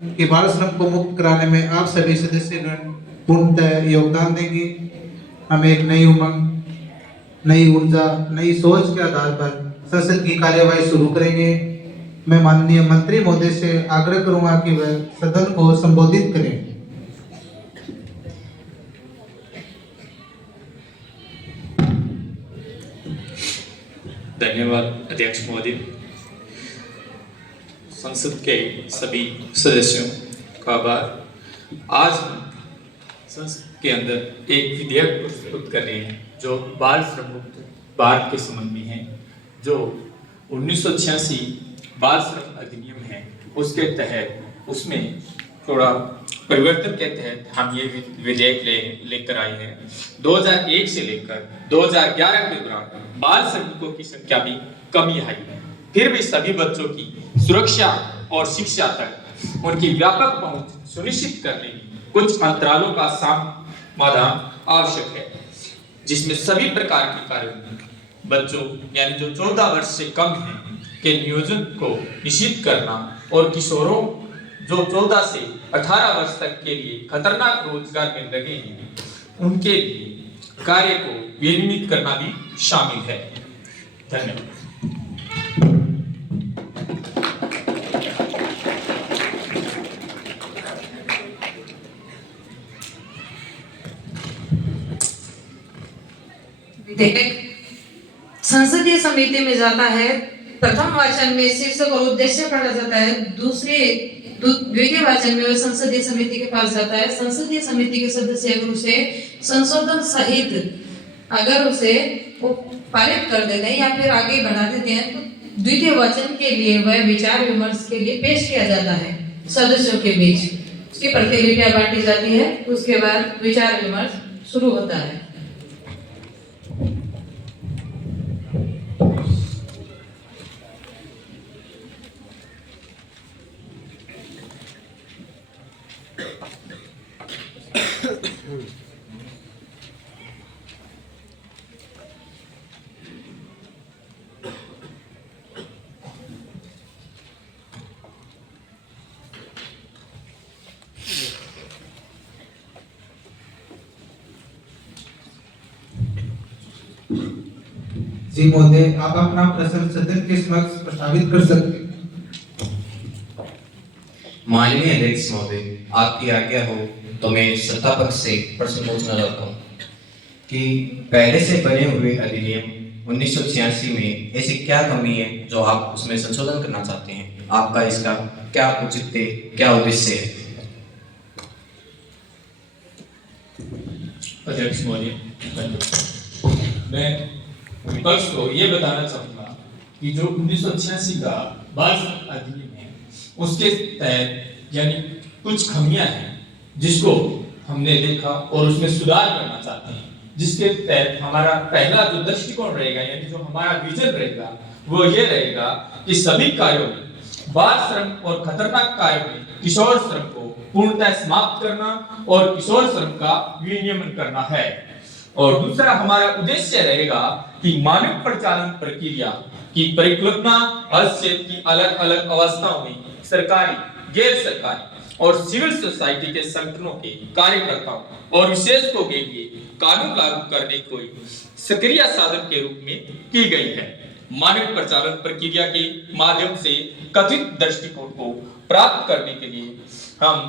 कि बाल श्रम को मुक्त कराने में आप सभी सदस्यगण पूर्णतः योगदान देंगे। हम एक नई उमंग, नई ऊर्जा, नई सोच के आधार पर संसद की कार्यवाही शुरू करेंगे। मैं माननीय मंत्री महोदय से आग्रह करूंगा कि वह सदन को संबोधित करें। धन्यवाद अध्यक्ष महोदय। संसद के सभी सदस्यों का आभार। आज हम संसद के अंदर एक विधेयक प्रस्तुत कर रहे हैं जो बाल श्रम मुक्त भारत के संबंध में है। जो 1986 बाल श्रम अधिनियम है उसके तहत उसमें थोड़ा परिवर्तन के तहत हम ये विधेयक लेकर आए हैं। 2001 से लेकर 2011 के दौरान बाल श्रमिकों की संख्या में कमी आई है, फिर भी सभी बच्चों की सुरक्षा और शिक्षा तक उनकी व्यापक पहुंच सुनिश्चित करने में कुछ अंतरालों का समाधान आवश्यक है, जिसमें सभी प्रकार के कार्यों बच्चों यानी जो 14 वर्ष से कम हैं के नियोजन को निश्चित करना और किशोरों जो 14 से 18 वर्ष तक के लिए खतरनाक रोजगार में लगे हैं उनके लिए कार्य को विनियमित करना भी शामिल है। धन्यवाद। विधेयक संसदीय समिति में जाता है। प्रथम वाचन में शीर्षक और उद्देश्य पढ़ा जाता है। द्वितीय वाचन में वह संसदीय समिति के पास जाता है। संसदीय समिति के सदस्य अगर उसे संशोधन सहित अगर उसे वो पारित कर देते हैं या फिर आगे बढ़ा देते हैं तो द्वितीय वाचन के लिए वह विचार विमर्श के लिए पेश किया जाता है सदस्यों के बीच। उसकी प्रतिलिपियां बांटी जाती है, उसके बाद विचार विमर्श शुरू होता है। जी महोदय, आप अपना प्रश्न सदन के समक्ष प्रस्तावित कर सकते हैं। माननीय अध्यक्ष महोदय, आपकी आज्ञा हो तो मैं सत्ता पक्ष से प्रश्न पूछना चाहता हूँ कि पहले से बने हुए अधिनियम 1986 में ऐसी क्या कमी है जो आप उसमें संशोधन करना चाहते हैं? आपका इसका क्या औचित्य, क्या उद्देश्य है? अध्यक्ष महोदय, मैं विपक्ष को ये बताना चाहूंगा कि जो 1986 का बाल श्रम अधिनियम है उसके तहत यानी कुछ खामियां हैं जिसको हमने देखा और उसमें सुधार करना चाहते हैं, जिसके तहत हमारा पहला जो दृष्टिकोण रहेगा यानी जो हमारा विजन रहेगा वो ये रहेगा कि सभी कार्यों में बाल श्रम और खतरनाक कार्यों में किशोर श्रम को पूर्णतः समाप्त करना और किशोर श्रम का विनियमन करना है। और दूसरा हमारा उद्देश्य रहेगा कि मानव प्रचालन प्रक्रिया की परिकल्पना हस्तक्षेप की अलग अलग अवस्थाओं में सरकारी, गैर सरकारी और सिविल सोसाइटी के संगठनों के कार्यकर्ताओं और विशेषज्ञों के लिए कानून लागू करने को सक्रिय साधन के रूप में की गई है। मानव प्रचालन प्रक्रिया के माध्यम से कथित दृष्टिकोण को प्राप्त करने के लिए हम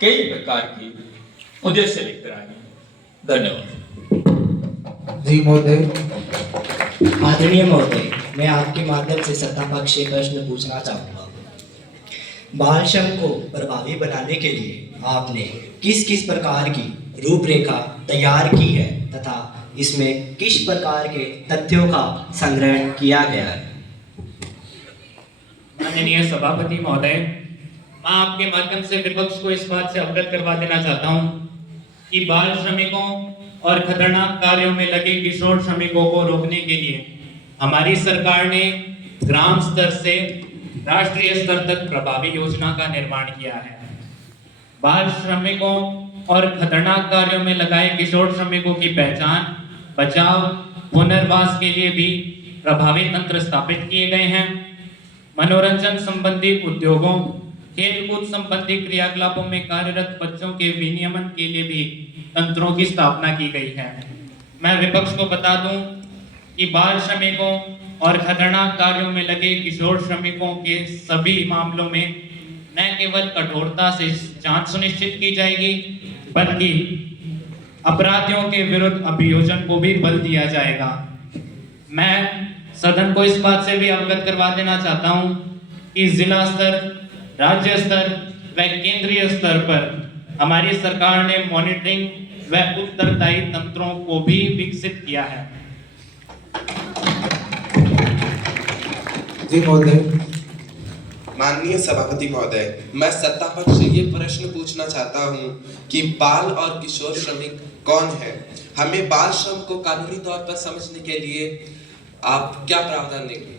कई प्रकार के उद्देश्य लेकर आए हैं। धन्यवाद। जी महोदय। आदरणीय महोदय, मैं आपके माध्यम से सत्ता पक्ष से प्रश्न पूछना चाहूँगा। बाल श्रम को प्रभावी बनाने के लिए आपने किस किस प्रकार की रूपरेखा तैयार की है तथा इसमें किस प्रकार के तथ्यों का संग्रहण किया गया है? माननीय सभापति महोदय, मैं आपके माध्यम से विपक्ष को इस बात से अवगत करवा देना चाहता हूं कि बाल श्रमिकों और खतरनाक कार्यों में लगे किशोर श्रमिकों को रोकने के लिए हमारी सरकार ने ग्राम स्तर से राष्ट्रीय स्तर तक प्रभावी योजना का निर्माण किया है। बाल श्रमिकों और खतरनाक कार्यों में लगाए किशोर श्रमिकों की पहचान, बचाव, पुनर्वास के लिए भी प्रभावी तंत्र स्थापित किए गए हैं। मनोरंजन संबंधी उद्योगों, खेलकूद संबंधी क्रियाकलापों में कार्यरत बच्चों के विनियमन के लिए भी तंत्रों की स्थापना की गई है। मैं विपक्ष को बता दूं कि बाल श्रमिकों और खतरनाक कार्यों में लगे किशोर श्रमिकों के सभी मामलों में न केवल कठोरता से जांच सुनिश्चित की जाएगी, बल्कि अपराधियों के विरुद्ध अभियोजन को भी बल दिया जाएगा। मैं सदन को इस बात से भी अवगत करवा देना चाहता हूं कि जिला स्तर, राज्य स्तर व केंद्रीय स्तर पर हमारी सरकार ने मॉनिटरिंग व उत्तरदायी तंत्रों को भी विकसित किया है। जी महोदय। माननीय सभापति महोदय, मैं सत्ता पक्ष से ये प्रश्न पूछना चाहता हूँ कि बाल और किशोर श्रमिक कौन है? हमें बाल श्रम को कानूनी तौर पर समझने के लिए आप क्या प्रावधान देंगे?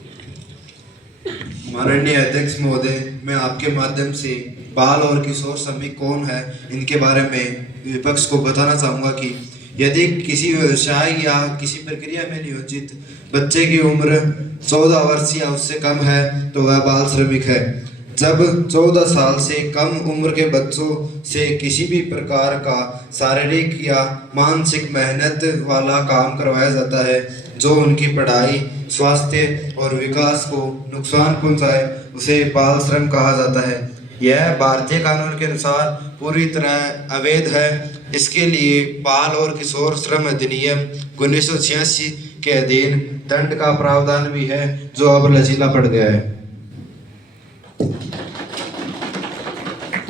माननीय अध्यक्ष महोदय, मैं आपके माध्यम से बाल और किशोर श्रमिक कौन है इनके बारे में विपक्ष को बताना चाहूँगा कि यदि किसी व्यवसाय या किसी प्रक्रिया में नियोजित बच्चे की उम्र 14 वर्ष या उससे कम है तो वह बाल श्रमिक है। जब 14 साल से कम उम्र के बच्चों से किसी भी प्रकार का शारीरिक या मानसिक मेहनत वाला काम करवाया जाता है जो उनकी पढ़ाई, स्वास्थ्य और विकास को नुकसान पहुंचाए, उसे बाल श्रम कहा जाता है। यह भारतीय कानून के अनुसार पूरी तरह अवैध है। इसके लिए बाल और किशोर श्रम अधिनियम 1986 के अधीन दंड का प्रावधान भी है जो अब लचीला पड़ गया है।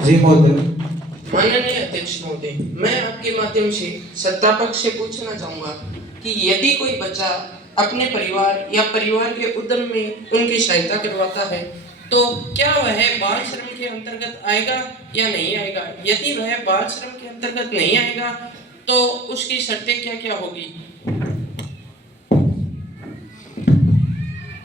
जी महोदय। माननीय अध्यक्ष महोदय, मैं आपके माध्यम से सत्ता पक्ष से पूछना चाहूंगा कि यदि कोई बच्चा अपने परिवार या परिवार के उद्यम में उनकी सहायता करवाता है तो क्या वह बाल श्रम के अंतर्गत आएगा या नहीं आएगा? यदि वह बाल श्रम के अंतर्गत नहीं आएगा तो उसकी शर्तें क्या क्या होगी?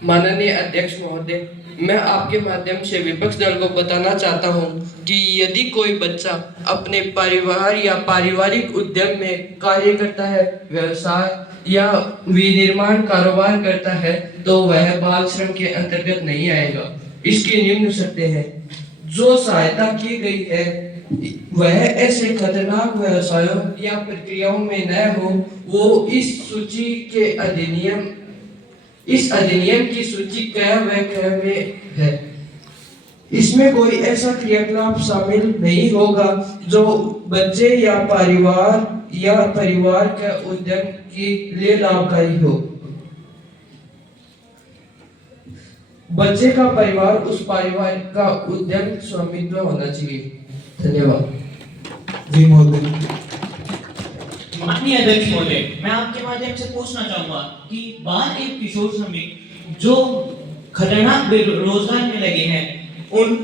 माननीय अध्यक्ष महोदय, मैं आपके माध्यम से विपक्ष दल को बताना चाहता हूं कि यदि कोई बच्चा अपने परिवार या पारिवारिक उद्यम में कार्य करता है, व्यवसाय या विनिर्माण कारोबार करता है तो वह बाल श्रम के अंतर्गत नहीं आएगा। इसकी निम्न शर्तें हैं। जो सहायता की गई है वह ऐसे खतरनाक व्यवसायों या प्रक्रियाओं में न हो, वो इस अधिनियम की सूची क में है। इसमें कोई ऐसा क्रियाकलाप शामिल नहीं होगा जो बच्चे या परिवार के उद्यम के लिए लाभकारी हो। बच्चे का परिवार उस परिवार का उद्यम स्वामित्व होना चाहिए। धन्यवाद। जी महोदय। माननीय अध्यक्ष महोदय, मैं आपके माध्यम से पूछना चाहूंगा कि बाल एवं किशोर श्रमिक जो खतरनाक रोजगार में लगे हैं उन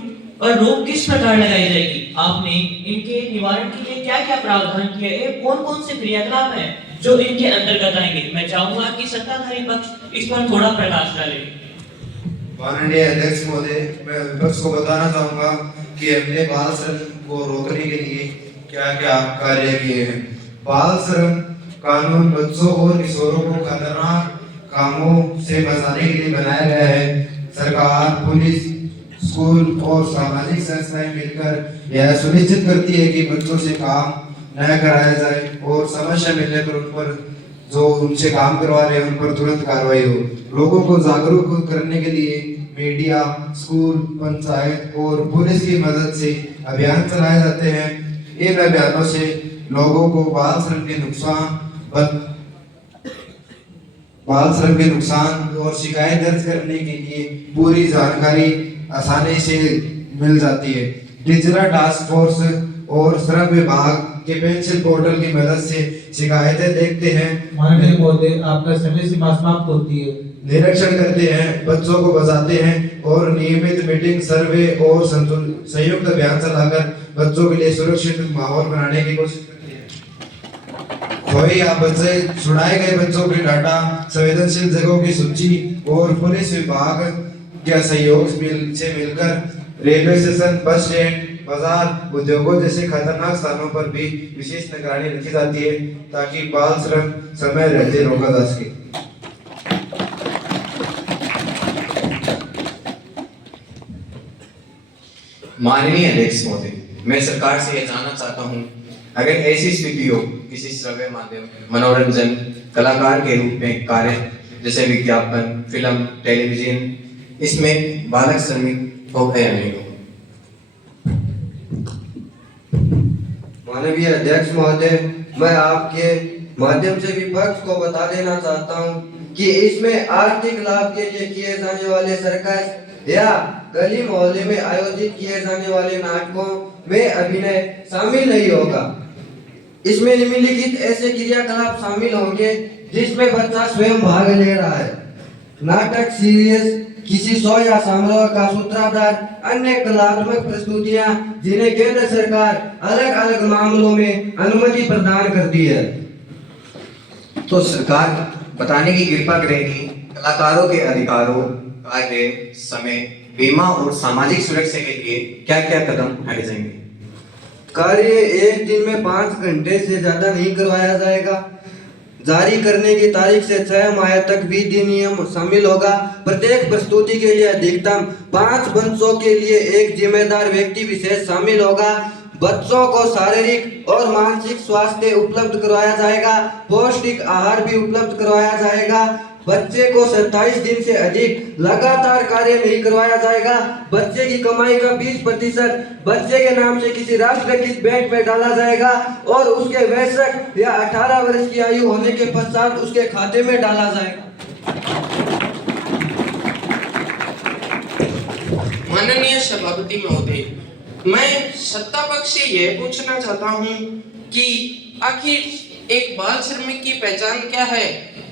पर रोक किस प्रकार लगाई जाएगी? आपने इनके निवारण के लिए क्या क्या प्रावधान किए हैं? कौन कौन से क्रियाकलाप हैं जो इनके अंतर्गत आएंगे? मैं चाहूंगा कि सत्ताधारी पक्ष इस पर थोड़ा प्रकाश डाले। माननीय अध्यक्ष महोदय, मैं विपक्ष को बताना चाहूँगा कि हमने बाल श्रम को रोकने के लिए क्या क्या कार्य किए हैं। बाल श्रम कानून बच्चों और किशोरों को खतरनाक कामों से बचाने के लिए बनाया गया है। सरकार, पुलिस, स्कूल और सामाजिक संस्थाएं मिलकर यह सुनिश्चित करती है कि बच्चों से काम न कराया जाए और समस्या मिलने पर उन पर जो उनसे काम करवा रहे हैं उन पर तुरंत कार्रवाई हो। लोगों को जागरूक करने के लिए मीडिया, स्कूल, पंचायत और पुलिस की मदद से अभियान चलाए जाते हैं। इन अभियानों से लोगों को बाल श्रम के नुकसान और शिकायत दर्ज करने के लिए पूरी जानकारी आसानी से मिल जाती है। डिजिटल टास्क फोर्स और श्रम विभाग के पेंशन पोर्टल की मदद से शिकायतें देखते हैं। माननीय महोदय, आपका समय सीमा समाप्त होती है। निरीक्षण करते हैं, बच्चों को बचाते हैं और नियमित मीटिंग, सर्वे और संयुक्त अभियान चलाकर बच्चों के लिए सुरक्षित माहौल बनाने की कोशिश करते हैं। खोए या बच्चे छुड़ाए गए बच्चों के डाटा, संवेदनशील जगहों की सूची और पुलिस विभाग के सहयोग से मिलकर रेलवे स्टेशन, बस स्टैंड, बाजार, उद्योगों जैसे खतरनाक स्थानों पर भी विशेष निगरानी रखी जाती है ताकि बाल श्रम समय रहते रोका जा सके। माननीय अध्यक्ष महोदय, मैं सरकार से यह जानना चाहता हूँ, अगर ऐसी स्थिति हो किसी श्रव्य माध्यम मनोरंजन कलाकार के रूप में कार्य जैसे विज्ञापन, फिल्म, टेलीविजन, इसमें बालक श्रमिक हो या नहीं हो? माननीय अध्यक्ष महोदय, मैं आपके माध्यम से विपक्ष को बता देना चाहता हूं कि इसमें आर्थिक लाभ के लिए किए जाने वाले सर्कस या गली मोहल्ले में आयोजित किए जाने वाले नाटकों में अभिनय शामिल नहीं होगा। इसमें निम्नलिखित ऐसे क्रियाकलाप शामिल होंगे जिसमें बच्चा स्वयं भाग ले रहा है। नाटक, सीरियस, किसी शो या समारोह का सूत्रधार, अन्य कलात्मक प्रस्तुतियां जिन्हें केंद्र सरकार अलग अलग मामलों में अनुमति प्रदान करती है। तो सरकार बताने की कृपा करेगी कलाकारों के अधिकारों, कार्य, समय, बीमा और सामाजिक सुरक्षा के लिए क्या क्या कदम उठाए जाएंगे? कार्य एक दिन में 5 घंटे से ज्यादा नहीं करवाया जाएगा। जारी करने की तारीख से 6 माह तक विधि नियम शामिल होगा। प्रत्येक प्रस्तुति के लिए अधिकतम 5 मंचों के लिए एक जिम्मेदार व्यक्ति विशेष शामिल होगा। बच्चों को शारीरिक और मानसिक स्वास्थ्य उपलब्ध करवाया जाएगा। पौष्टिक आहार भी उपलब्ध करवाया जाएगा। बच्चे को 27 दिन से अधिक लगातार कार्य नहीं करवाया जाएगा। बच्चे की कमाई का 20% बच्चे के नाम से किसी राष्ट्रीयकृत बैंक में डाला जाएगा और उसके वयस्क या 18 वर्ष की आयु होने के पश्चात उसके खाते में डाला जाएगा। माननीय सभापति महोदय, मैं सत्ता पक्ष से यह पूछना चाहता हूं कि आखिर एक बाल श्रमिक की पहचान क्या है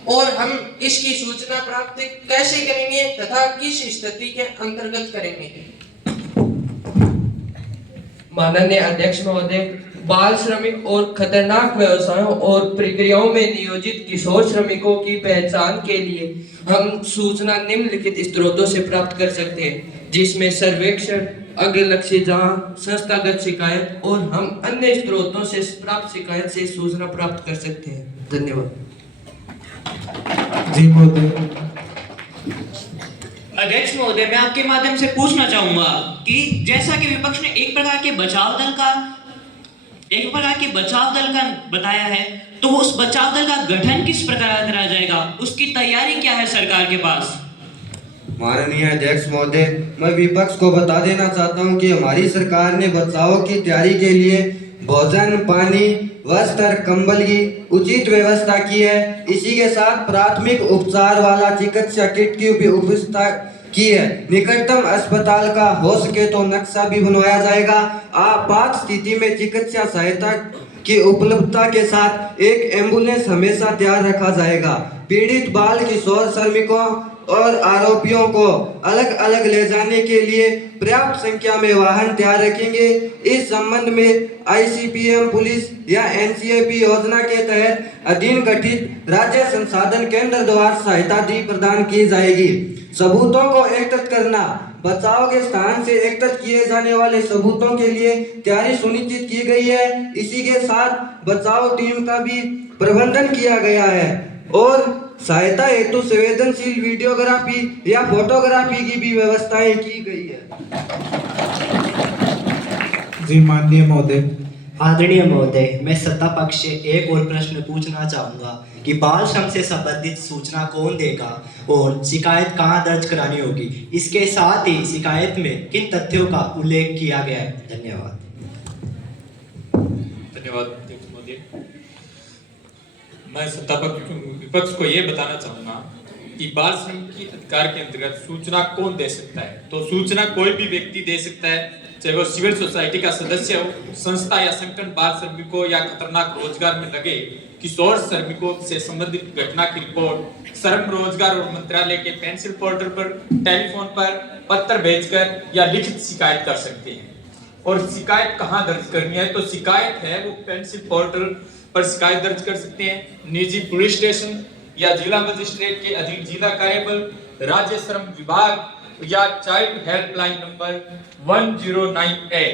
और हम इसकी सूचना प्राप्त कैसे करेंगे तथा किस स्थिति के अंतर्गत करेंगे? माननीय अध्यक्ष महोदय, बाल श्रमिक और खतरनाक व्यवसायों और प्रक्रियाओं में नियोजित किशोर श्रमिकों की पहचान के लिए हम सूचना निम्नलिखित स्रोतों से प्राप्त कर सकते हैं, जिसमें सर्वेक्षण, अग्रलक्षी जांच, संस्थागत शिकायत और हम अन्य स्रोतों से प्राप्त शिकायत से सूचना प्राप्त कर सकते हैं। धन्यवाद। जी महोदय। अध्यक्ष महोदय, मैं आपके माध्यम से पूछना चाहूंगा कि जैसा कि विपक्ष ने एक प्रकार के बचाव दल का बताया है, तो उस बचाव दल का गठन किस प्रकार करा जाएगा, उसकी तैयारी क्या है सरकार के पास? माननीय अध्यक्ष महोदय, मैं विपक्ष को बता देना चाहता हूं कि हमारी सरकार ने बचाव की तैयारी के लिए भोजन, पानी, वस्त्र, कंबल की उचित व्यवस्था की है। इसी के साथ प्राथमिक उपचार वाला चिकित्सा किट की भी व्यवस्था की है। निकटतम अस्पताल का हो सके तो नक्शा भी बनवाया जाएगा। आपात स्थिति में चिकित्सा सहायता की उपलब्धता के साथ एक एम्बुलेंस हमेशा तैयार रखा जाएगा। पीड़ित बाल किशोर श्रमिकों और आरोपियों को अलग अलग ले जाने के लिए पर्याप्त संख्या में वाहन तैयार रखेंगे। इस संबंध में ICPM पुलिस या NCAP योजना के तहत अधीन गठित राज्य संसाधन केंद्र द्वारा सहायता भी प्रदान की जाएगी। सबूतों को एकत्रित करना, बचाव के स्थान से एकत्रित किए जाने वाले सबूतों के लिए तैयारी सुनिश्चित की गई है। इसी के साथ बचाव टीम का भी प्रबंधन किया गया है और सहायता हेतु संवेदनशील वीडियोग्राफी या फोटोग्राफी की भी व्यवस्थाएं की गई है। जी माननीय महोदय। आदरणीय महोदय, मैं सत्ता पक्ष से एक और प्रश्न पूछना चाहूंगा कि बाल श्रम से संबंधित सूचना कौन देगा और शिकायत कहां दर्ज करानी होगी। इसके साथ ही शिकायत में किन तथ्यों का उल्लेख किया गया है। धन्यवाद। धन्यवाद अध्यक्ष महोदय। मैं विपक्ष को ये बताना चाहूंगा कि बाल श्रम की अधिकार के अंतर्गत सूचना कौन दे सकता है। तो सूचना कोई भी व्यक्ति दे सकता है, चाहे वो सिविल सोसाइटी का सदस्य हो, संस्था या संगठन बाल श्रमिकों या खतरनाक रोजगार में लगे किशोर श्रमिकों से संबंधित घटना की रिपोर्ट श्रम रोजगार और मंत्रालय के पेंसिल पोर्टल पर, टेलीफोन पर, पत्र भेजकर या लिखित शिकायत कर सकते हैं। और शिकायत कहाँ दर्ज करनी है, तो शिकायत है वो पेंसिल पोर्टल पर शिकायत दर्ज कर सकते हैं। निजी पुलिस स्टेशन या जिला मजिस्ट्रेट के अधीन जिला कार्यबल, राज्य श्रम विभाग या चाइल्ड हेल्पलाइन नंबर 1098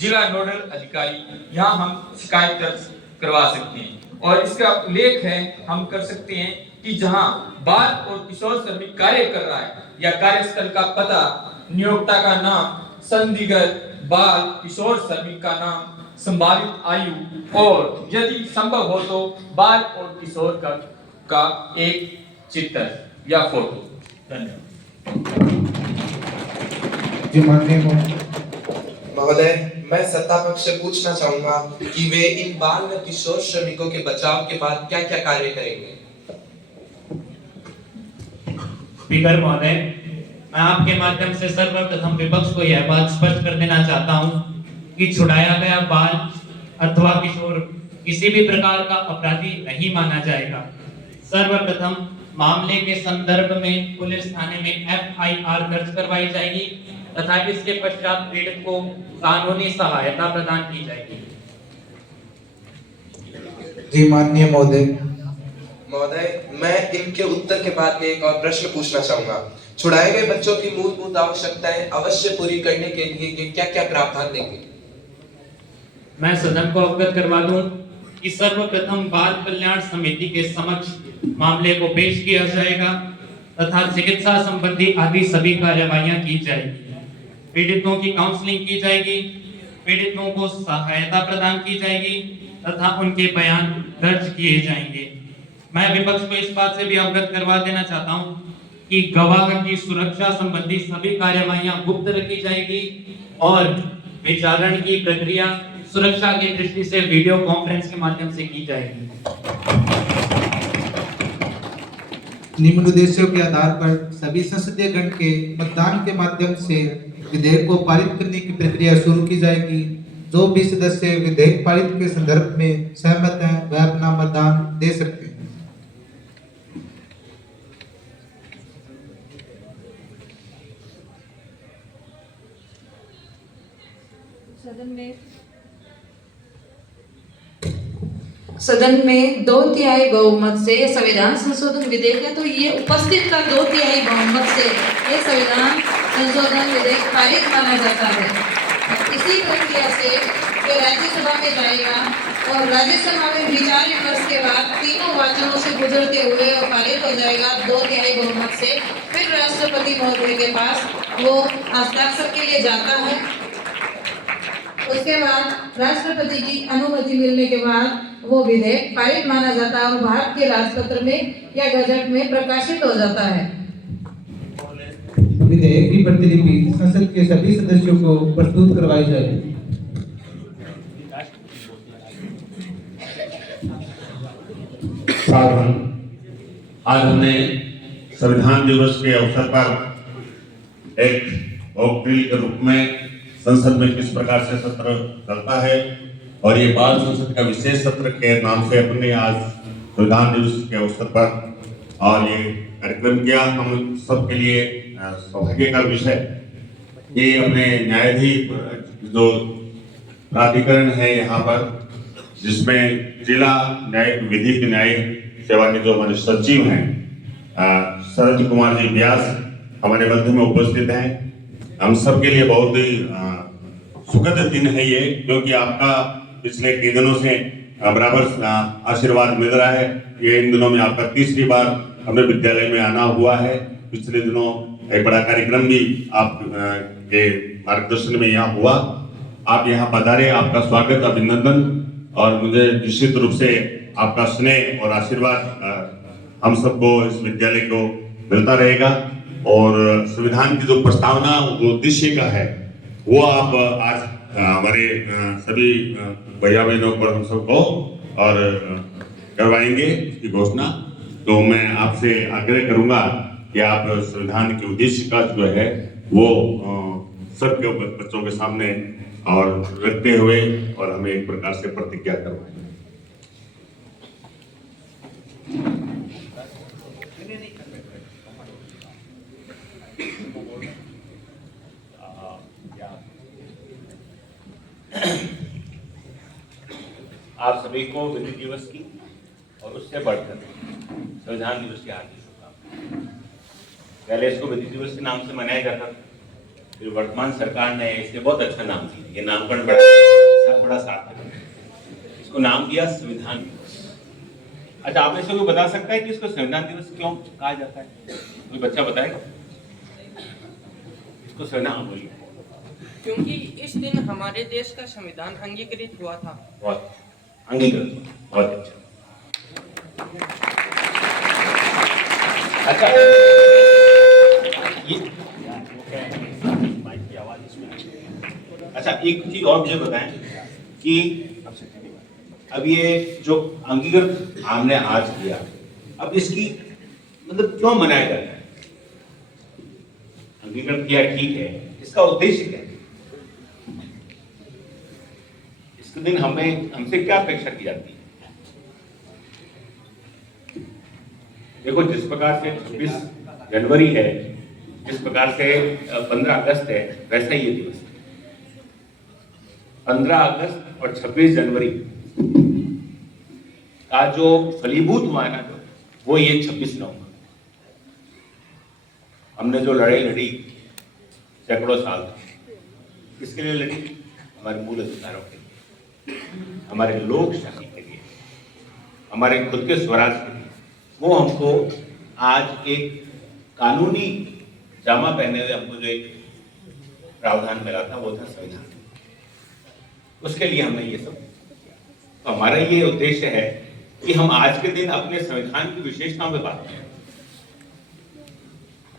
जिला नोडल अधिकारी, यहाँ हम शिकायत दर्ज करवा सकते हैं। और इसका उल्लेख है हम कर सकते हैं कि जहां बाल और किशोर श्रमिक कार्य कर रहा है या कार्यस्थल का पता, नियोक्ता का नाम, संदिग्ध बाल किशोर श्रमिक का नाम, संभावित आयु और यदि संभव हो तो बाल और किशोर का एक चित्र या फोटो। धन्यवाद। जी माननीय महोदय, मैं सत्ता पक्ष से पूछना चाहूंगा कि वे इन बाल व किशोर श्रमिकों के बचाव के बाद क्या क्या कार्य करेंगे। स्पीकर महोदय, मैं आपके माध्यम से सर्वप्रथम विपक्ष को यह बात स्पष्ट कर देना चाहता हूं कि छुड़ाया गया बाल अथवा किशोर किसी भी प्रकार का अपराधी नहीं माना जाएगा। सर्वप्रथम मामले के संदर्भ में पुलिस थाने में FIR दर्ज करवाई जाएगी तथा इसके पश्चात पीड़ित को कानूनी सहायता प्रदान की जाएगी। जी माननीय महोदय। महोदय, मैं इनके उत्तर के बाद में एक और प्रश्न पूछना चाहूंगा। छुड़ाए गए बच्चों की मूलभूत आवश्यकताएं अवश्य पूरी करने के लिए ये क्या क्या प्रावधान देंगे। मैं सदन को अवगत करवा दूं कि सर्वप्रथम बाल कल्याण समिति के समक्ष मामले को पेश किया जाएगा तथा चिकित्सा संबंधी आदि सभी कार्यवाहियां की जाएगी। पीड़ितों की काउंसलिंग की जाएगी, पीड़ितों को सहायता प्रदान की जाएगी तथा उनके बयान दर्ज किए जाएंगे। मैं विपक्ष को इस बात से भी अवगत करवा देना चाहता हूं कि गवाह की सुरक्षा संबंधी सभी कार्यवाहियां गुप्त रखी जाएगी और विचारण की प्रक्रिया सुरक्षा की दृष्टि से वीडियो कॉन्फ्रेंस के माध्यम से की जाएगी। निम्न उद्देश्यों के आधार पर सभी संसदीय गण के मतदान के माध्यम से विधेयक को पारित करने की प्रक्रिया शुरू की जाएगी। जो भी सदस्य विधेयक पारित के संदर्भ में सहमत हैं वह अपना मतदान दे सकते हैं। सदन में 2/3 बहुमत से ये संविधान संशोधन विधेयक है, तो ये उपस्थित का 2/3 बहुमत से ये संविधान संशोधन विधेयक पारित माना जाता है। इसी प्रक्रिया से ये राज्यसभा में जाएगा और राज्यसभा में विचार विमर्श के बाद तीनों वाचनों से गुजरते हुए और पारित हो जाएगा 2/3 बहुमत से। फिर राष्ट्रपति महोदय के पास वो हस्ताक्षर के लिए जाता है। उसके बाद राष्ट्रपति की अनुमति मिलने के बाद वो विधेयक पारित माना जाता है और भारत के राजपत्र में या गजट में प्रकाशित हो जाता है। विधेयक की प्रतिलिपि संसद के सभी सदस्यों को प्रस्तुत करवाई जाएगी। आज हमने संविधान दिवस के अवसर पर एक वक्तव्य के रूप में संसद में किस प्रकार से सत्र चलता है और ये बाल संसद का विशेष सत्र के नाम से अपने आज संविधान दिवस के अवसर पर और ये कार्यक्रम किया, हम सबके लिए सौभाग्य का विषय। ये अपने न्यायाधीश जो प्राधिकरण है यहाँ पर, जिसमें जिला न्यायिक विधिक न्याय सेवा के जो हमारे सचिव हैं शरद कुमार जी व्यास हमारे मध्य में उपस्थित हैं। हम सबके लिए बहुत ही सुखद दिन है ये, क्योंकि आपका पिछले कई दिनों से बराबर आशीर्वाद मिल रहा है। ये इन दिनों में आपका तीसरी बार हमें विद्यालय में आना हुआ है। पिछले दिनों एक बड़ा कार्यक्रम भी आप के मार्गदर्शन में यहाँ हुआ। आप यहाँ पधारे, आपका स्वागत, अभिनंदन। और मुझे निश्चित रूप से आपका स्नेह और आशीर्वाद हम सबको इस विद्यालय को मिलता रहेगा। और संविधान की जो प्रस्तावना उद्देश्य का है वो आप आज हमारे सभी भैया बहनों पर हम सबको और करवाएंगे इसकी घोषणा। तो मैं आपसे आग्रह करूंगा कि आप संविधान के उद्देश्य का जो है वो सबके बच्चों के सामने और रखते हुए और हमें एक प्रकार से प्रतिज्ञा करवाएं। आप सभी को विधि दिवस की और उससे बढ़कर संविधान दिवस की हार्दिक शुभकामनाएं। पहले इसको विधि दिवस के नाम से मनाया जाता था, फिर वर्तमान सरकार ने इसे बहुत अच्छा नाम दिया। ये नामकरण बड़ा सार्थक है। इसको नाम दिया संविधान दिवस। अच्छा, आप में से कोई बता सकता है कि इसको संविधान दिवस क्यों कहा जाता है? कोई बच्चा बताएगा इसको? संविधान बोलिए। क्योंकि इस दिन हमारे देश का संविधान अंगीकृत हुआ था। बहुत अंगीकृत, बहुत अच्छा। अच्छा, अच्छा एक चीज और मुझे बताएं कि अब ये जो अंगीकृत हमने आज किया, अब इसकी मतलब क्यों मनाया जाता है? अंगीकृत किया ठीक है, इसका उद्देश्य क्या है? इसके दिन हमसे क्या अपेक्षा की जाती है? देखो, जिस प्रकार से 26 जनवरी है, जिस प्रकार से 15 अगस्त है, वैसा ही ये दिवस है। 15 अगस्त और 26 जनवरी का जो फलीभूत हुआ है ना, वो ये 26 नवंबर। हमने जो लड़ाई लड़ी सैकड़ों साल, किसके लिए लड़ी? हमारे मूल अधिकारों के लिए, हमारे लोकशाही के लिए, हमारे खुद के स्वराज के लिए। वो हमको आज एक कानूनी जामा पहने हुए हमको जो एक प्रावधान मिला था, वो था संविधान। उसके लिए हमने ये सब, तो हमारा ये उद्देश्य है कि हम आज के दिन अपने संविधान की विशेषताओं पे बात करें,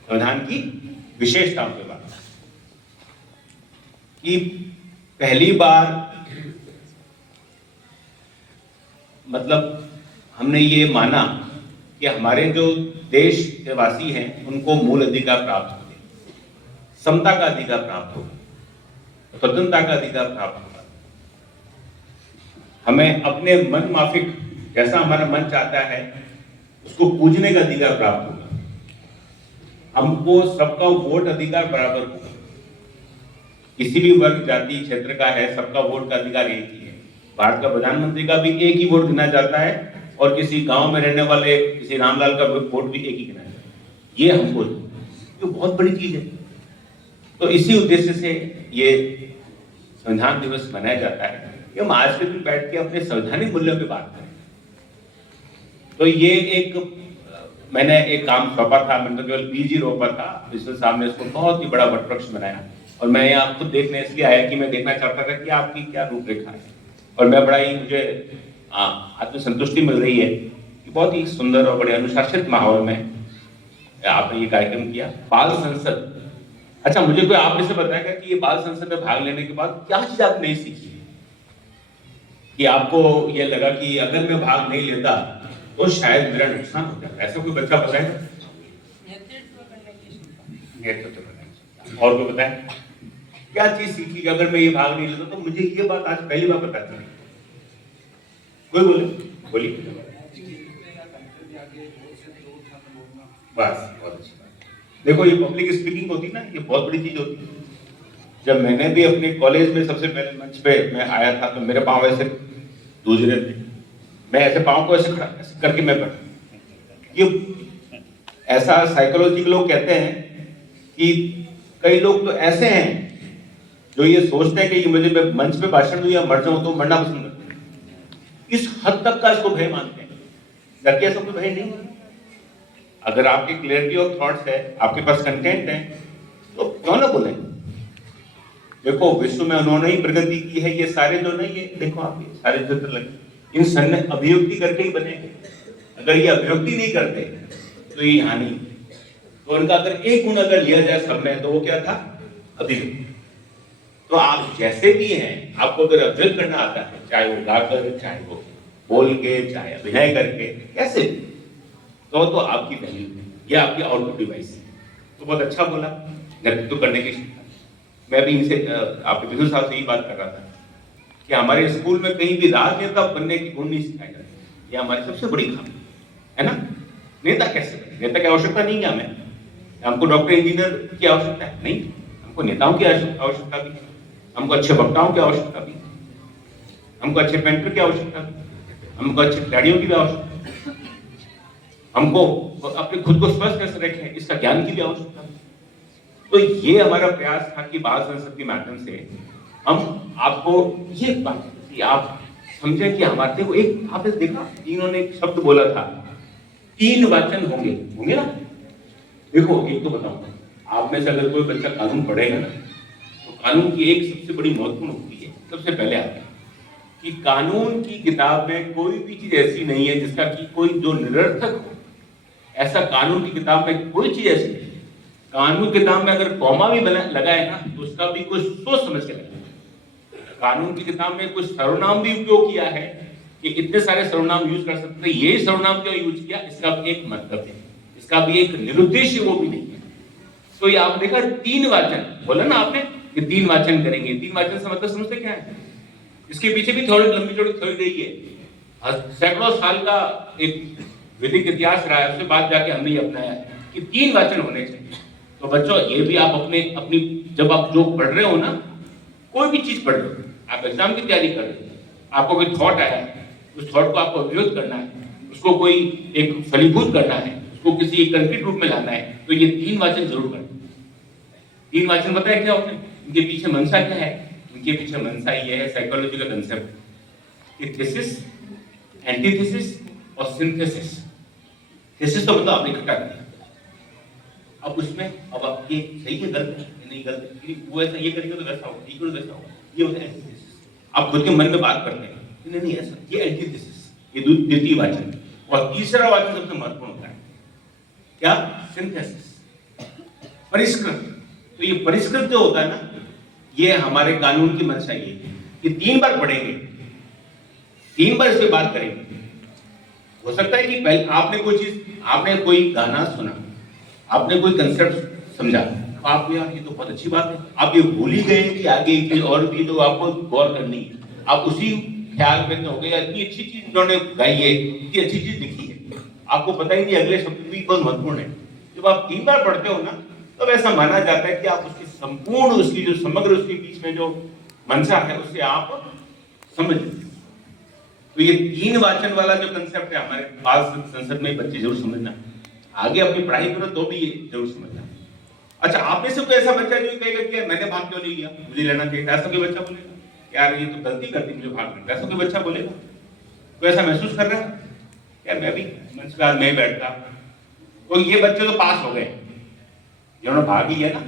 संविधान की विशेषताओं पे बात करें कि पहली बार मतलब हमने ये माना कि हमारे जो देश के वासी हैं उनको मूल अधिकार प्राप्त होंगे, समता का अधिकार प्राप्त होगा, स्वतंत्रता का अधिकार प्राप्त होगा, हमें अपने मन माफिक जैसा हमारा मन चाहता है उसको पूजने का अधिकार प्राप्त होगा, हमको सबका वोट अधिकार बराबर होगा, किसी भी वर्ग जाति क्षेत्र का है, सबका वोट का अधिकार एक ही है। भारत का प्रधानमंत्री का भी एक ही वोट गिना जाता है और किसी गांव में रहने वाले किसी रामलाल का वोट भी एक ही गिना जाता है। ये हमको ये बहुत बड़ी चीज है। तो इसी उद्देश्य से ये संविधान दिवस मनाया जाता है कि हम आज के दिन बैठ के अपने संवैधानिक मूल्यों पे बात करें। तो ये एक मैंने एक काम सौंपा था, मैंने तो केवल बीज ही रोपा था, प्रिंसिपल साहब ने इसको बहुत ही बड़ा वटवृक्ष बनाया और मैं यहाँ खुद देखने इसलिए आया कि मैं देखना चाहता था कि आपकी क्या रूपरेखा है। और मैं बड़ा ही मुझे आत्मसंतुष्टि मिल रही है कि बहुत ही सुंदर और बड़े अनुशासित माहौल में आपने ये कार्यक्रम किया। बाल संसद, अच्छा मुझे कोई आप इसे बताएगा कि ये बाल संसद में भाग लेने के बाद क्या चीज आप नहीं सीखी कि आपको ये लगा कि अगर मैं भाग नहीं लेता तो शायद मेरा नुकसान हो जाए? ऐसा कोई बच्चा बताएगा? और कोई बताए क्या चीज सीखी कि अगर मैं ये भाग नहीं लेता? तो मुझे ये बात आज पहली बार पता चली। कोई बोले, बोलिए। बस बहुत अच्छी बात। देखो ये पब्लिक स्पीकिंग होती ना, ये बहुत बड़ी चीज होती है। जब मैंने भी अपने कॉलेज में सबसे पहले मंच पे मैं आया था तो मेरे पांव ऐसे दूज रहे थे, मैं ऐसे पांव को ऐसे खड़ा करके मैं बैठा। ये ऐसा साइकोलॉजी के लोग कहते हैं कि कई लोग तो ऐसे हैं जो ये सोचते हैं कि मुझे मंच पे भाषण दूं या मर जाऊं तो मरना पसंद करते हैं। इस हद तक का इसको भय मानते हैं, जबकि ऐसा कोई भय नहीं है। अगर आपकी क्लियरिटी ऑफ थॉट्स है, आपके पास कंटेंट है, तो क्यों ना बोलें। देखो विश्व में उन्होंने ही प्रगति की है, ये सारे जो नहीं है देखो आप ये सारे चित्र लगे इन सन ने अभिव्यक्ति करके ही बने। अगर ये अभिव्यक्ति नहीं करते तो ये यहाँ नहीं। तो उनका अगर एक गुण अगर लिया जाए सब में तो वो क्या था? अभिव्यक्ति। तो आप जैसे भी हैं, आपको अगर अभिव्यक्त करना आता है, चाहे वो गाकर, चाहे वो बोल के, चाहे अभिनय करके, कैसे भी, तो आपकी वैल्यू है, ये आपकी आउटपुट डिवाइस है। तो बहुत अच्छा बोला, नेतृत्व करने की। मैं भी इनसे आपके विधु साहब से ही बात कर रहा था कि हमारे स्कूल में कहीं भी राजनेता बनने की गुण नहीं सिखाए जाते। ये हमारी सबसे बड़ी खामी है ना। नेता कैसे बने? नेता की आवश्यकता नहीं है हमें, हमको डॉक्टर इंजीनियर की आवश्यकता है नहीं, हमको नेताओं की आवश्यकता भी है, हमको अच्छे वक्ताओं की आवश्यकता भी है, हमको अच्छे पेंटर की आवश्यकता भी, हमको अच्छे खिलाड़ियों की भी आवश्यकता है, हमको अपने खुद को स्वस्थ कैसे रखें इसका ज्ञान की भी आवश्यकता है। तो ये हमारा प्रयास था कि बाल संसद के माध्यम से हम आपको ये बात कि आप समझे कि हमारे देखो एक आपने देखा इन्होंने एक शब्द बोला था 3 वचन होंगे ना। देखो एक तो बताऊं, आप में से अगर कोई बच्चा कानून पढ़ेगा ना तो कानून की एक सबसे बड़ी महत्वपूर्ण होती है, सबसे पहले आता है कि कानून की किताब में कोई भी चीज ऐसी नहीं है जिसका कि कोई जो निरर्थक हो। ऐसा कानून की किताब में कोई चीज ऐसी नहीं है। कानून की किताब में अगर कॉमा भी लगा है ना तो उसका भी कुछ सोच समझ के लगा। कानून की किताब में कुछ सर्वनाम भी उपयोग किया है कि इतने सारे सर्वनाम यूज कर सकते हैं, यही सर्वनाम क्यों यूज किया, इसका भी एक मतलब है, इसका भी एक निरुद्देश्य वो भी नहीं है। तो ये आप देखा 3 वाचन बोला ना आपने कि 3 वाचन करेंगे। 3 वाचन से मतलब समझते क्या है? इसके पीछे भी थोड़ी लंबी चौड़ी थोड़ी रही है, सैकड़ों साल का एक वैदिक इतिहास रहा है, उसके बाद जाके हमने ये अपनाया है कि 3 वाचन होने चाहिए। तो बच्चों ये भी आप अपनी जब आप जो पढ़ रहे हो ना, कोई भी चीज पढ़ रहे हो, आप एग्जाम की तैयारी कर रहे हो, आपको कोई थॉट आया है, उस थॉट को आपको अभिव्यक्त करना है, उसको कोई एक फलीभूत करना है, उसको किसी कंक्रीट रूप में लाना है, तो ये 3 वाचन जरूर करना। 3 वाचन पता है क्या होते हैं? इनके पीछे मंशा क्या है? इनके पीछे मंशा ये है साइकोलॉजिकल कंसेप्ट कि थीसिस, एंटीथेसिस और सिंथेसिस। थीसिस तो मतलब आपने इकट्ठा किया, अब उसमें अब आप ये सही है गलत है नहीं गलत है, वो ऐसा ये करेंगे तो वैसा होगा, ये करो वैसा होगा, ये होता है एंटीथेसिस। आप खुद के मन में बात करते हैं नहीं ऐसा, ये एंटीथेसिस, ये द्वितीय वाचन। और तीसरा वाचन सबसे महत्वपूर्ण होता है क्या? सिंथेसिस, परिष्कृत। तो ये परिष्कृत जो होता है ना, ये हमारे कानून की मंशा ये है कि 3 बार पढ़ेंगे, 3 बार इस पे बात करेंगे। हो सकता है कि पहले आपने कोई गाना सुना, आपने कोई कंसेप्ट समझा, आप यार ये तो बहुत अच्छी बात है, आप ये भूल ही गए कि आगे एक चीज और भी तो आपको गौर करनी है। आप उसी ख्याल में हो गया, इतनी अच्छी चीज उन्होंने गाई है, इतनी अच्छी चीज लिखी है, आपको पता ही नहीं अगले शब्द भी बहुत महत्वपूर्ण है। जब आप 3 बार पढ़ते हो ना, तब ऐसा माना जाता है कि आप उसकी संपूर्ण उसकी जो समग्र उसके बीच में जो मंशा है उसे आप समझ लेते हो। तो ये 3 वाचन वाला जो कंसेप्ट है हमारे पास संसद में बच्चे जरूर समझना, आगे अपनी पढ़ाई करो तो भी ये जरूर समझना। अच्छा, आप में से कोई ऐसा बच्चा जो कहेगा कि मैंने भाग क्यों नहीं लिया, मुझे लेना चाहिए, ऐसा कोई बच्चा बोलेगा? यार ये तो गलती करती मुझे भाग लेना, ऐसा कोई बच्चा बोलेगा? कोई ऐसा महसूस कर रहा है? यार मैं भी मंच पे आज नहीं बैठता। तो ये बच्चे तो पास हो गए जिन्होंने भाग लिया ना।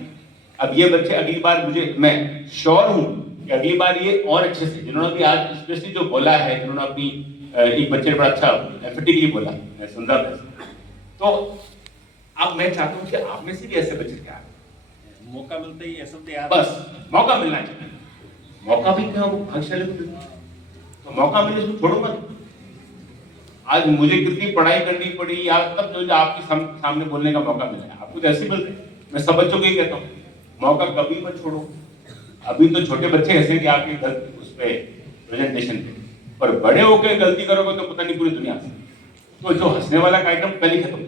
अब ये बच्चे अगली बार, मैं श्योर हूं कि अगली बार ये और अच्छे से, जिन्होंने भी आज स्पेशली जो बोला है, जिन्होंने अपनी एक बच्चे ने बड़ा अच्छा एफर्टिकली बोला, मैं सुनता था, तो अब मैं चाहता हूं कि आप में से भी ऐसे बच्चे क्या मौका मिलता ही ऐसा तैयार, बस मौका मिलना चाहिए। मौका भी क्या भाग्यशाली को मिलता है, तो मौका मिले इसको छोड़ो मत। आज मुझे कितनी पढ़ाई करनी पड़ी यार, तब जो आपके सामने बोलने का मौका मिला है, आपको तो ऐसे मिल रहे। मैं सब बच्चों को ही कहता हूँ, मौका कभी मत छोड़ो। अभी तो छोटे बच्चे ऐसे कि आपके गलत उस पे प्रेजेंटेशन पे, पर बड़े होकर गलती करोगे तो पता नहीं पूरी दुनिया से, तो जो हंसने वाला कार्यक्रम पहले खत्म,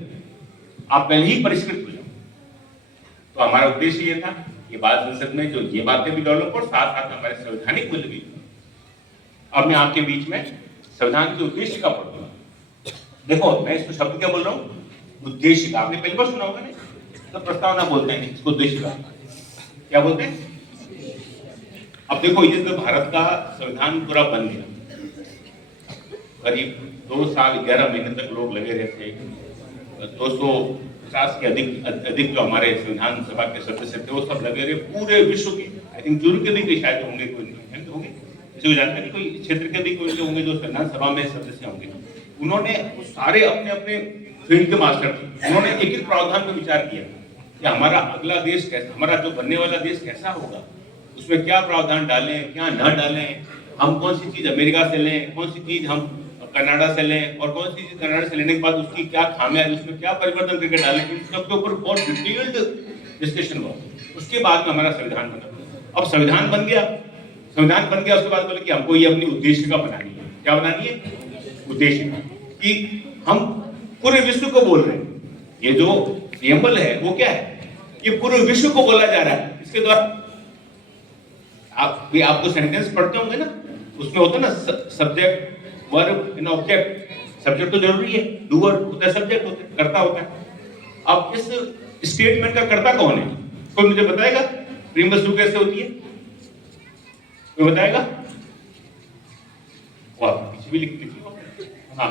आप पहले ही परिष्कृत हो जाओ। तो हमारा उद्देश्य ये था कि बाल संसद में जो ये बातें भी डेवलप और साथ साथ हमारे संवैधानिक मूल्य भी। अब मैं आपके बीच में संविधान के उद्देश्य का पढ़ूंगा। देखो मैं इसको शब्द क्या बोल रहा हूँ, उद्देश्य का। आपने पहली बार सुना होगा ना, तो प्रस्तावना बोलते हैं इसको, उद्देश्य का क्या बोलते हैं? अब देखो ये तो भारत का संविधान पूरा बन गया, करीब 2 साल 11 महीने तक लोग लगे रहते, 250 के अधिक जो हमारे संविधान सभा के सदस्य थे वो सब लगे रहे पूरे विश्व के। आई थिंक जूर के भी शायद होंगे, कोई नहीं होंगे, किसी को जानकारी, कोई क्षेत्र के भी कोई होंगे जो संविधान सभा में सदस्य होंगे। उन्होंने सारे अपने अपने फील्ड के मास्टर थे, उन्होंने एक एक प्रावधान पर विचार किया कि हमारा अगला देश कैसा, हमारा जो बनने वाला देश कैसा होगा, उसमें क्या प्रावधान डालें क्या न डालें, हम कौन सी चीज अमेरिका से लें, कौन सी चीज हम कनाडा से लें, और कौन सी चीज कनाडा से लेने के बाद उसकी क्या खामियां, उसमें क्या परिवर्तन करके डालें, इन सब के ऊपर बहुत डिटेल्ड डिस्कशन हुआ। उसके बाद में हमारा संविधान बना। अब संविधान बन गया, उसके बाद बोले कि हमको ये अपनी उद्देश्य का बनानी है। क्या बनानी है? उद्देश्य का, कि हम पूरे विश्व को बोल रहे हैं। ये जो प्रीएम्बल है वो क्या है? ये पूरे विश्व को बोला जा रहा है। इसके द्वारा आपको सेंटेंस पढ़ते होंगे ना, उसमें होता है ना subject verb and object. Subject तो जरूरी है, डूअर होता है, सब्जेक्ट होता है, कर्ता होता है। अब इस स्टेटमेंट का कर्ता कौन है? कोई मुझे बताएगा प्रीएम्बल शुरू कैसे होती है? कोई बताएगा? पीछे भी लिख हाँ,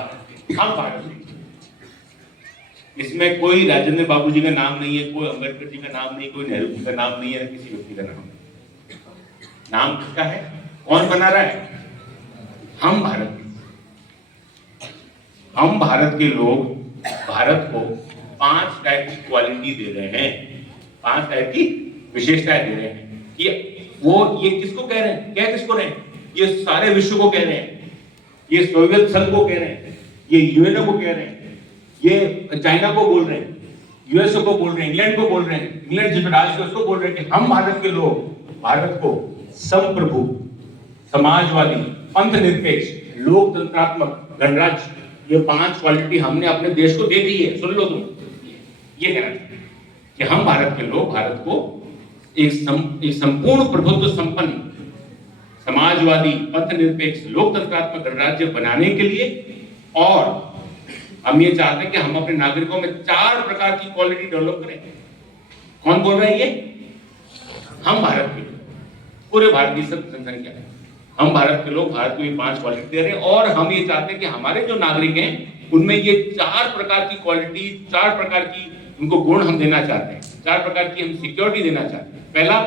इसमें कोई राजेंद्र बाबू जी का नाम नहीं है, कोई अंबेडकर जी का नाम नहीं, कोई नेहरू जी का नाम नहीं है, किसी व्यक्ति का नाम है। नाम किसका है? कौन बना रहा है? हम भारत के। हम भारत के लोग भारत को 5 टाइप की क्वालिटी दे रहे हैं, 5 टाइप की विशेषताएं दे रहे हैं। ये किसको कह रहे हैं? क्या किसको रहे हैं? ये सारे विश्व को कह रहे हैं, ये सोवियत संघ को कह रहे हैं, ये यूएनओ को कह रहे हैं, ये चाइना को बोल रहे हैं, यूएसओ को बोल रहे हैं, इंग्लैंड को बोल रहे हैं, इंग्लैंड जिस राष्ट्र है उसको बोल रहे हैं कि हम भारत के लोग भारत को संप्रभु, समाजवादी, पंथ निरपेक्ष, लोकतंत्रात्मक, गणराज्य, ये 5 क्वालिटी हमने अपने देश को दे दी है। सुन लो तुम, ये कहना चाहते हैं कि हम भारत के लोग भारत को एक संपूर्ण प्रभुत्व संपन्न, समाजवादी, पंथ निरपेक्ष, लोकतंत्रात्मक गणराज्य बनाने के लिए, और हम ये चाहते हैं कि हम अपने नागरिकों में 4 प्रकार की क्वालिटी डेवलप करें। कौन बोल रहे हैं ये? हम भारत के लोग, पूरे भारत की जनसंख्या है, हम भारत के लोग भारत को ये 5 क्वालिटी दे रहे हैं, और हम ये चाहते हैं कि हमारे जो नागरिक हैं उनमें ये 4 प्रकार की क्वालिटी, 4 प्रकार की उनको गुण हम देना चाहते हैं, 4 प्रकार की हम सिक्योरिटी देना चाहते हैं। पहला,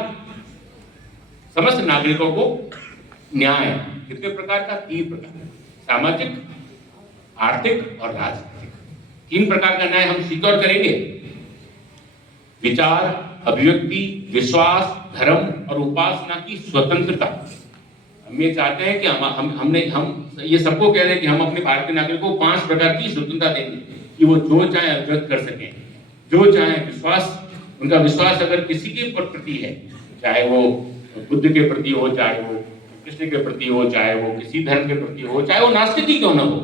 समस्त नागरिकों को न्याय, कितने प्रकार का? 3 प्रकार, सामाजिक, आर्थिक और राजनीतिक, 3 प्रकार का न्याय हम सिक्योर करेंगे। विचार, अभिव्यक्ति, विश्वास, धर्म और उपासना की स्वतंत्रता। हम ये चाहते हैं कि हम ये सबको कह रहे हैं कि हम अपने भारतीय नागरिकों को 5 प्रकार की स्वतंत्रता देंगे कि वो जो चाहे अभिव्यक्त कर सकें, जो चाहे विश्वास, उनका विश्वास अगर किसी के प्रति है, चाहे वो बुद्ध के प्रति हो, चाहे वो कृष्ण के प्रति हो, चाहे वो किसी धर्म के प्रति हो, चाहे वो नास्तिक ही क्यों ना हो,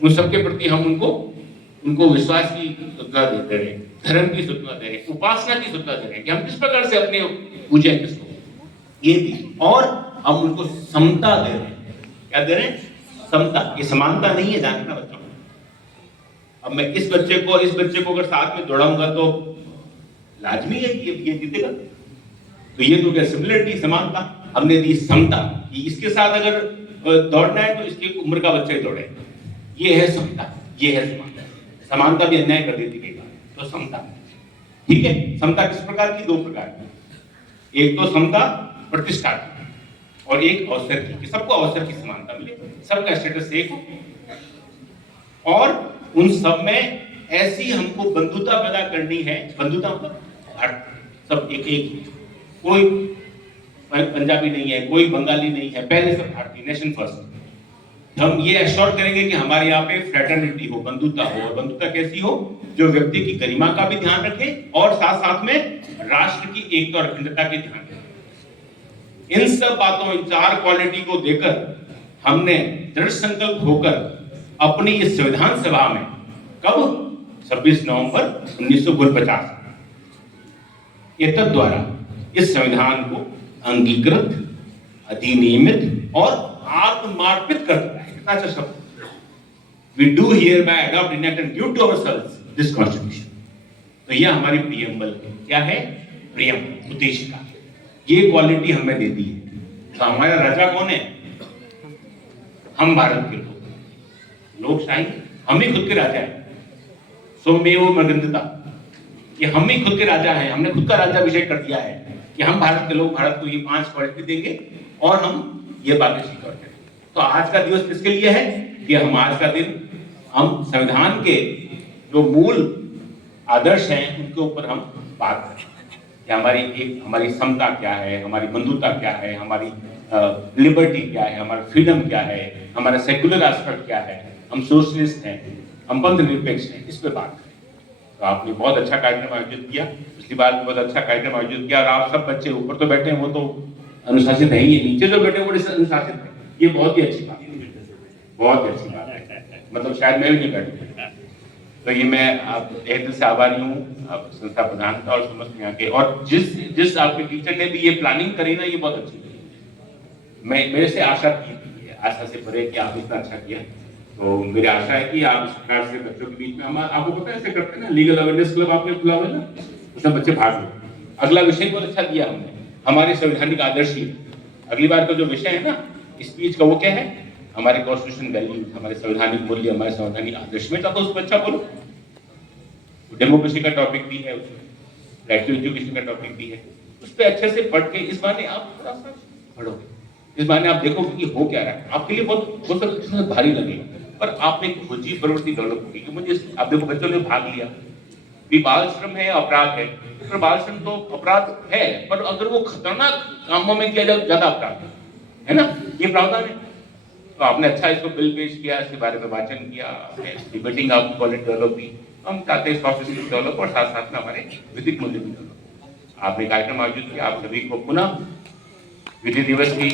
उन सबके प्रति हम उनको विश्वास की स्वतंत्रता दे रहे हैं, धर्म की स्वतंत्रता दे रहे हैं, उपासना की स्वतंत्रता दे रहे हैं कि हम किस प्रकार से अपने पूजा किसको, ये भी, और हम उनको समता दे रहे हैं। क्या दे रहे हैं? समता। ये समानता नहीं है, जानना बच्चों। अब मैं इस बच्चे को अगर साथ में दौड़ाऊंगा तो लाजमी है कि ये जीतेगा। तो ये तो क्या सिमिलरिटी, समानता। हमने दी समता कि इसके साथ अगर दौड़ना है तो इसकी उम्र का बच्चा ही दौड़े। ये है समता, ये है समानता। समानता भी अन्याय कर देती है, तो समता। ठीक है, समता किस प्रकार की? 2 प्रकार की। एक तो समता प्रतिष्ठा की, और एक अवसर की, कि सबको अवसर की समानता मिले, सबका स्टेटस एक हो, और उन सब में ऐसी हमको बंधुता पैदा करनी है। बंधुता मतलब सब एक ही, कोई पंजाबी नहीं है, कोई बंगाली नहीं है, पहले सब भारतीय, नेशन फर्स्ट। हम ये एश्योर करेंगे कि हमारे यहाँ पे फ्रेटर्निटी हो, बंधुता हो, और बंधुता कैसी हो? जो व्यक्ति की गरिमा का भी ध्यान रखे और साथ साथ में राष्ट्र की एकता और अखंडता के ध्यान रखे। इन सब बातों, इन 4 क्वालिटी को देकर हमने दृढ़ संकल्प होकर अपनी इस संविधान सभा में, कब? 26 नवंबर 1949 एतद द्वारा इस संविधान को अंगीकृत, अधिनियमित और आत्मर्पित करता है। कितना अच्छा शब्द! We do hereby adopt, enact and give to ourselves this constitution। तो यह हमारी प्रियम्बल है। क्या है? प्रियम्बल, उद्देशिका। ये क्वालिटी हमें दे दी है। तो हमारा राजा कौन है? हम भारत के लोग। लोकशाही, हम ही खुद के राजा हैं। स्वमेव मर्गन्धता, कि हम ही खुद के राजा हैं। हमने खुद का राज्याभिषेक कर दिया है कि हम भारत के लोग भारत को ये 5 क्वालिटी देंगे और हम ये बातें स्वीकार करेंगे। तो आज का दिवस किसके लिए है? कि हम आज का दिन हम संविधान के जो मूल आदर्श हैं उनके ऊपर हम बात करें कि हमारी समता क्या है, हमारी बंधुता क्या है, हमारी लिबर्टी क्या है, हमारा फ्रीडम क्या है, हमारा सेक्युलर एस्पेक्ट क्या है, हम सोशलिस्ट हैं, हम पंथ निरपेक्ष हैं, इस पे बात करें। तो आपने बहुत अच्छा कार्यक्रम आयोजित किया, पिछली बार भी बहुत अच्छा कार्यक्रम आयोजित किया, और आप सब बच्चे ऊपर तो बैठे हैं, वो तो अनुशासित है ही, नीचे जो बैठे वो अनुशासित है। ये बहुत ही अच्छी बात है, बहुत अच्छी बात है। मतलब शायद मैं भी नहीं बैठूं। तो ये मैं आप एक दिल से आभारी हूँ, आप संस्था प्रधान का और समस्त यहाँ के, और जिस आपके टीचर ने भी ये प्लानिंग करी ना, ये बहुत अच्छी थी। मैं मेरे से आशा की, आशा से परे कि आप इतना अच्छा किया। तो मेरी आशा है कि आप इस प्रकार से बच्चों के बीच में, हम आपको पता है ऐसे करते हैं ना, लीगल अवेयरनेस क्लब आपने खुला हुआ है ना, उसमें बच्चे भाग लो। अगला विषय बहुत अच्छा दिया हमने, हमारे संवैधानिक आदर्श ही। अगली बार का जो विषय है ना स्पीच का, वो क्या है? हमारे कॉन्स्टिट्यूशन वैल्यूज, हमारे संवैधानिक मूल्य, हमारे संवैधानिक आदर्श में चाहता उसको अच्छा बोलो। डेमोक्रेसी का टॉपिक भी है, उसमें राइट टू एजुकेशन का टॉपिक भी है, उस पर अच्छे से पढ़ के इस बहाने आप थोड़ा सा पढ़ोगे, इस बहाने आप देखोगे कि हो क्या रहा है। आपके लिए बहुत सारा भारी लगेगा, पर आप एक खोजी प्रवृत्ति डेवलप होगी कि मुझे आप देखो बच्चों ने भाग लिया, भी बाल श्रम है अपराध है, पर बाल श्रम तो अपराध है, पर अगर वो खतरनाक कामों में किया जाए ज्यादा अपराध है ना, ये प्रावधान है। तो आपने अच्छा इसको बिल पेश किया, इसके बारे में वाचन किया, डिबेटिंग आप क्वालिटी डेवलप की, हम चाहते हैं सॉफ्ट स्किल्स डेवलप और साथ साथ में हमारे विधिक मूल्य भी डेवलप। आपने कार्यक्रम आयोजित किया, आप सभी को पुनः विधि दिवस की